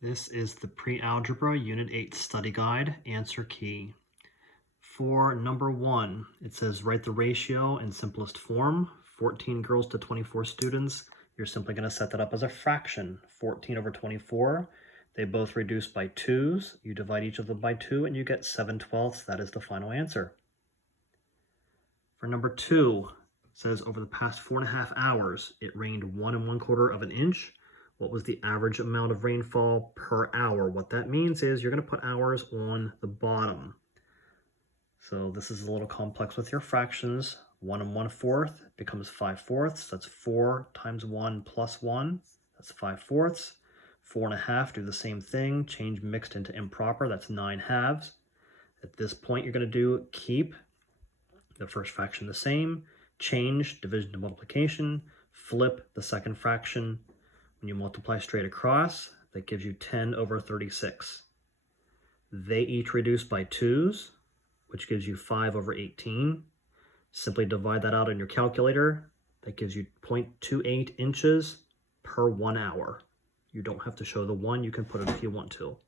This is the Pre-Algebra Unit 8 Study Guide Answer Key. For number 1, it says write the ratio in simplest form, 14 girls to 24 students. You're simply going to set that up as a fraction, 14 over 24. They both reduce by 2's. You divide each of them by 2 and you get 7/12. That is the final answer. For number 2, it says over the past 4.5 hours, it rained 1 1/4 inch. What was the average amount of rainfall per hour? What that means is you're going to put hours on the bottom. So this is a little complex with your fractions. 1 1/4 becomes 5/4. That's 4 times 1 plus 1. That's 5/4. 4.5, do the same thing. Change mixed into improper. That's 9/2. At this point, you're going to do keep the first fraction the same. Change division to multiplication. Flip the second fraction. When you multiply straight across, that gives you 10 over 36. They each reduce by 2's, which gives you 5 over 18. Simply divide that out in your calculator. That gives you 0.28 inches per 1 hour. You don't have to show the 1. You can put it if you want to.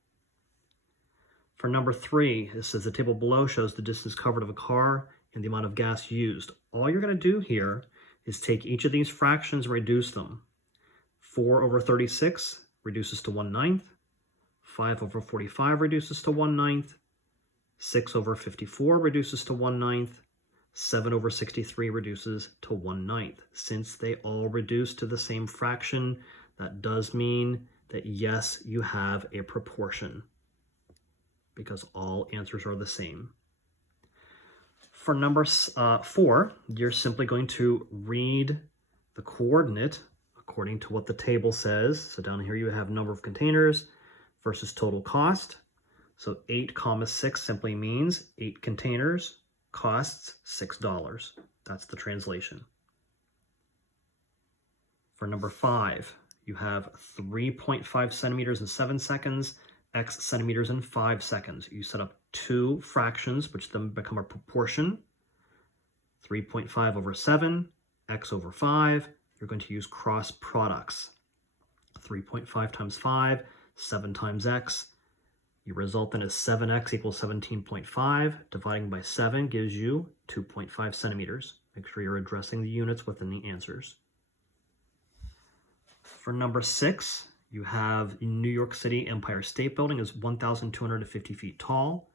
For number 3, it says the table below shows the distance covered of a car and the amount of gas used. All you're going to do here is take each of these fractions and reduce them. 4 over 36 reduces to 1/9. 5 over 45 reduces to 1/9. 6 over 54 reduces to 1/9. 7 over 63 reduces to 1/9. Since they all reduce to the same fraction, that does mean that yes, you have a proportion because all answers are the same. For number 4, you're simply going to read the coordinate according to what the table says. So down here you have number of containers versus total cost. So 8,6 simply means 8 containers costs $6. That's the translation. For number 5, you have 3.5 centimeters in 7 seconds, x centimeters in 5 seconds. You set up 2 fractions, which then become a proportion. 3.5 over 7, x over 5. You're going to use cross products. 3.5 times 5, 7 times x. Your result then is 7x equals 17.5. Dividing by 7 gives you 2.5 centimeters. Make sure you're addressing the units within the answers. For number 6, you have New York City Empire State Building is 1,250 feet tall.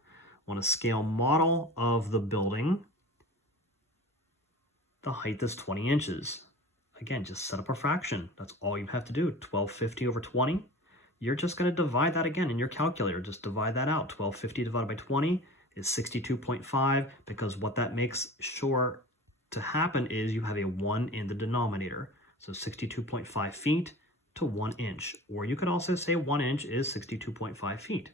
On a scale model of the building, the height is 20 inches. Again, just set up a fraction. That's all you have to do. 1250 over 20. You're just going to divide that again in your calculator. Just divide that out. 1250 divided by 20 is 62.5, because what that makes sure to happen is you have a 1 in the denominator. So 62.5 feet to 1 inch. Or you could also say 1 inch is 62.5 feet.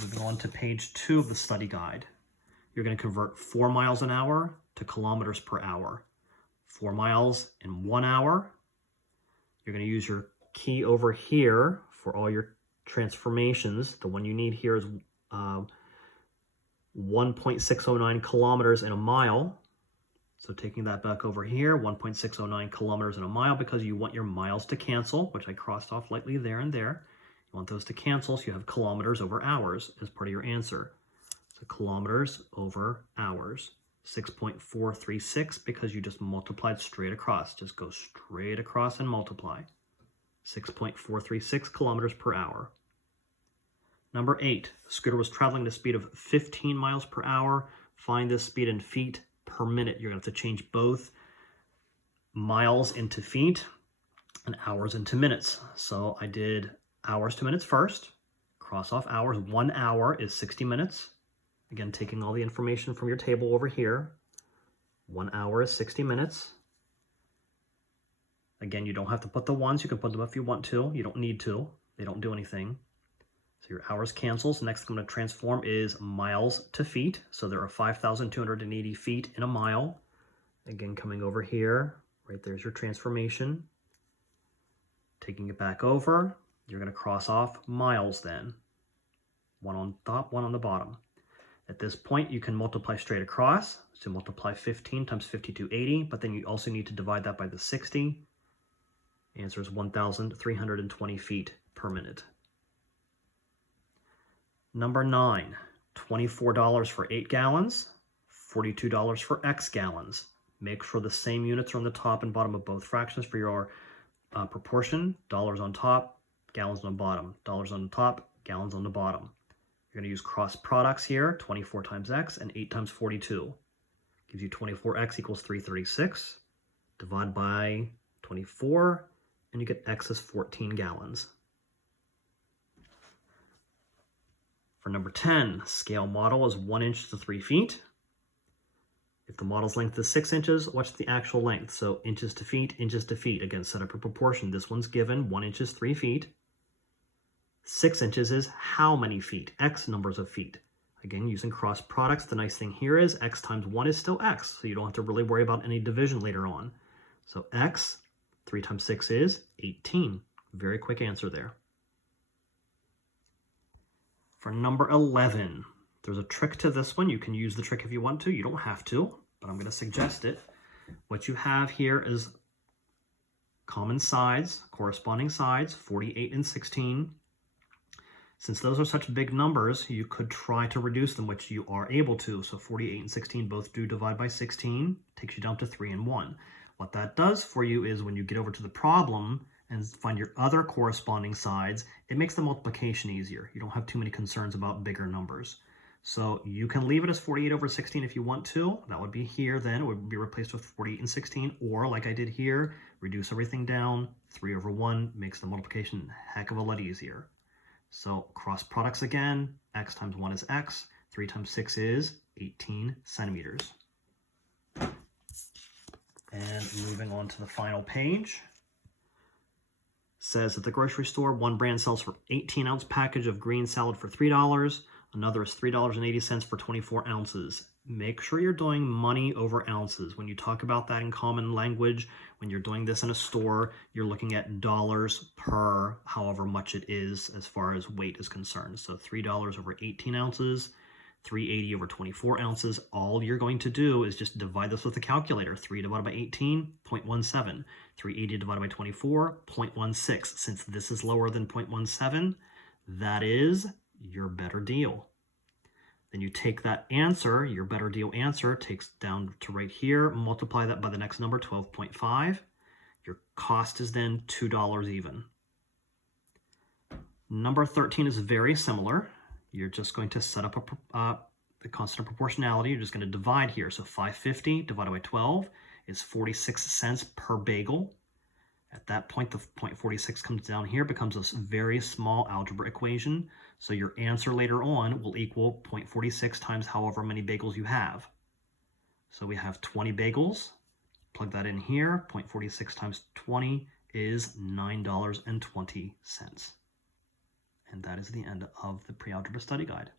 Moving on to page 2 of the study guide. You're going to convert 4 miles an hour to kilometers per hour. 4 miles in 1 hour. You're going to use your key over here for all your transformations. The one you need here is 1.609 kilometers in a mile. So taking that back over here, 1.609 kilometers in a mile, because you want your miles to cancel, which I crossed off lightly there and there. You want those to cancel, so you have kilometers over hours as part of your answer. So kilometers over hours. 6.436, because you just multiplied straight across. Just go straight across and multiply. 6.436 kilometers per hour. Number 8, the scooter was traveling at a speed of 15 miles per hour. Find this speed in feet per minute. You're going to have to change both miles into feet and hours into minutes. So I did hours to minutes first. Cross off hours. 1 hour is 60 minutes. Again, taking all the information from your table over here. 1 hour is 60 minutes. Again, you don't have to put the ones. You can put them if you want to. You don't need to. They don't do anything. So your hours cancels. Next thing I'm going to transform is miles to feet. So there are 5,280 feet in a mile. Again, coming over here, right there's your transformation. Taking it back over, you're going to cross off miles then. One on top, one on the bottom. At this point, you can multiply straight across. So multiply 15 times 5280, but then you also need to divide that by the 60. The answer is 1,320 feet per minute. Number 9, $24 for 8 gallons, $42 for X gallons. Make sure the same units are on the top and bottom of both fractions for your proportion. Dollars on top, gallons on the bottom. Dollars on the top, gallons on the bottom. You're going to use cross products here, 24 times X and 8 times 42. Gives you 24X equals 336. Divide by 24, and you get X is 14 gallons. For number 10, scale model is 1 inch to 3 feet. If the model's length is 6 inches, what's the actual length? So inches to feet, inches to feet. Again, set up a proportion. This one's given 1 inch is 3 feet. 6 inches is how many feet? X numbers of feet. Again, using cross products, the nice thing here is X times 1 is still X, so you don't have to really worry about any division later on. So X, 3 times 6 is 18. Very quick answer there. For number 11, there's a trick to this one. You can use the trick if you want to. You don't have to, but I'm going to suggest it. What you have here is common sides, corresponding sides, 48 and 16. Since those are such big numbers, you could try to reduce them, which you are able to. So 48 and 16 both do divide by 16, takes you down to 3 and 1. What that does for you is when you get over to the problem and find your other corresponding sides, it makes the multiplication easier. You don't have too many concerns about bigger numbers. So you can leave it as 48 over 16 if you want to. That would be here then. It would be replaced with 48 and 16. Or like I did here, reduce everything down. 3 over 1 makes the multiplication a heck of a lot easier. So cross products again. X times 1 is X. 3 times 6 is 18 centimeters. And moving on to the final page. Says at the grocery store, one brand sells for 18-ounce package of green salad for $3. Another is $3.80 for 24 ounces. Make sure you're doing money over ounces. When you talk about that in common language, when you're doing this in a store, you're looking at dollars per however much it is as far as weight is concerned. So $3 over 18 ounces, $3.80 over 24 ounces. All you're going to do is just divide this with a calculator. 3 divided by 18, 0.17. 380 divided by 24, 0.16. Since this is lower than 0.17, that is your better deal. Then you take that answer, your better deal answer, takes down to right here, multiply that by the next number, 12.5. Your cost is then $2 even. Number 13 is very similar. You're just going to set up the constant proportionality. You're just going to divide here. So 550 divided by 12 is 46 cents per bagel. At that point, the 0.46 comes down here, becomes a very small algebra equation. So your answer later on will equal 0.46 times however many bagels you have. So we have 20 bagels. Plug that in here. 0.46 times 20 is $9.20. And that is the end of the pre-algebra study guide.